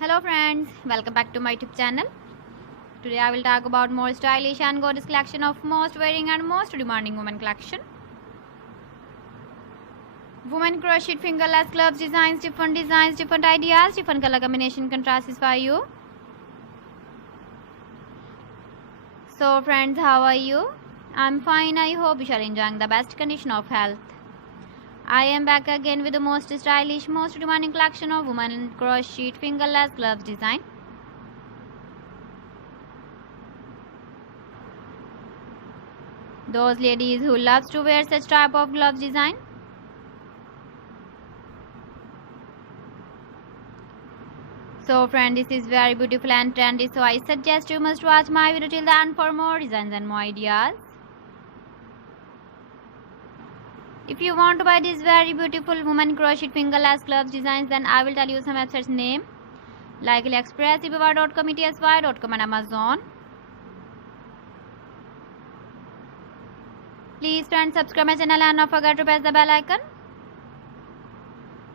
Hello friends, welcome back to my YouTube channel. Today I will talk about more stylish and gorgeous collection of most wearing and most demanding women collection. Women crocheted fingerless gloves designs, different ideas, different color combination contrasts for you. So friends, how are you? I'm fine. I hope you are enjoying the best condition of health. I am back again with the most stylish, most demanding collection of women crocheted fingerless gloves design. Those ladies who loves to wear such type of gloves design. So friend, this is very beautiful and trendy, so I suggest you must watch my video till the end for more designs and more ideas. If you want to buy these very beautiful women crocheted fingerless gloves designs, then I will tell you some websites name like AliExpress, eBay.com, ETSY.com and Amazon. Please friends, subscribe my channel and not forget to press the bell icon.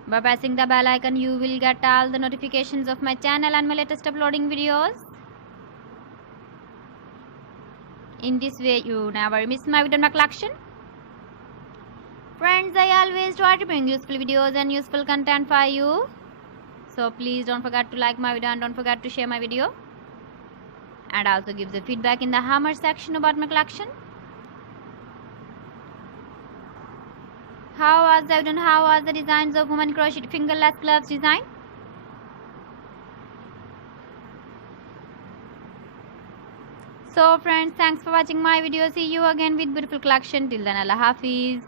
By pressing the bell icon, you will get all the notifications of my channel and my latest uploading videos. In this way, you never miss my video in my collection. Friends, I always try to bring useful videos and useful content for you. So please don't forget to like my video and don't forget to share my video. And also give the feedback in the hammer section about my collection. How was the video and how was the designs of women crocheted fingerless gloves design? So friends, thanks for watching my video. See you again with beautiful collection. Till then, Allah Hafiz.